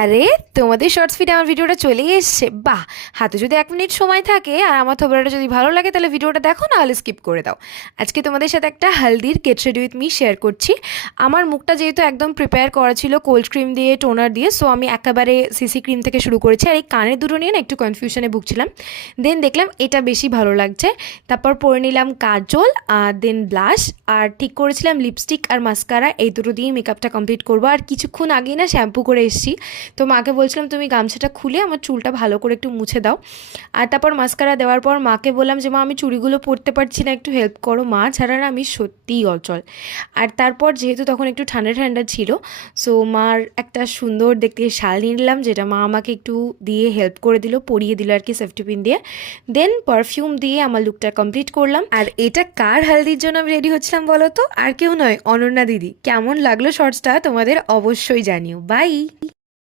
আরে তোমাদের শর্টস ফিডে আমার ভিডিওটা চলেই এসছে, বাহ! হাতে যদি 1 মিনিট সময় থাকে আর আমার থোবরাটা যদি ভালো লাগে তাহলে ভিডিওটা দেখো, না হলে স্কিপ করে দাও। আজকে তোমাদের সাথে একটা হালদির get ready with me share করছি। আমার মুখটা যেহেতু একদম প্রিপেয়ার করা ছিল কোল্ড ক্রিম দিয়ে, টোনার দিয়ে, সো আমি একেবারে সিসি ক্রিম থেকে শুরু করেছি। আর এই কানের দুটো নিয়ে না একটু কনফিউশনে ভুগছিলাম, দেন দেখলাম এটা বেশি ভালো লাগছে। তারপর পরে নিলাম কাজল, দেন ব্লাশ, আর ঠিক করেছিলাম লিপস্টিক আর মাস্কারা, এই দুটো দিয়ে মেকআপটা কমপ্লিট করবো। আর কিছুক্ষণ আগেই না শ্যাম্পু করে এসেছি, তো মাকে বলছিলাম তুমি গামছাটা খুলে আমার চুলটা ভালো করে একটু মুছে দাও। আর তারপর মাস্কারা দেওয়ার পর মাকে বললাম যে মা আমি চুড়িগুলো পরতে পারছি না, একটু হেল্প করো। মা ছাড়া না আমি সত্যিই অচল। আর তারপর যেহেতু তখন একটু ঠান্ডা ঠান্ডা ছিল, সো মার একটা সুন্দর দেখতে শাল নিয়ে নিলাম, যেটা মা আমাকে একটু দিয়ে হেল্প করে দিল, পরিয়ে দিল আর কি সেফটি পিন দিয়ে। দেন পারফিউম দিয়ে আমার লুকটা কমপ্লিট করলাম। আর এটা কার হালদির জন্য আমি রেডি হচ্ছিলাম বলো তো? আর কেউ নয়, অনন্যা দিদি। কেমন লাগলো শর্টসটা তোমাদের অবশ্যই জানিও। বাই।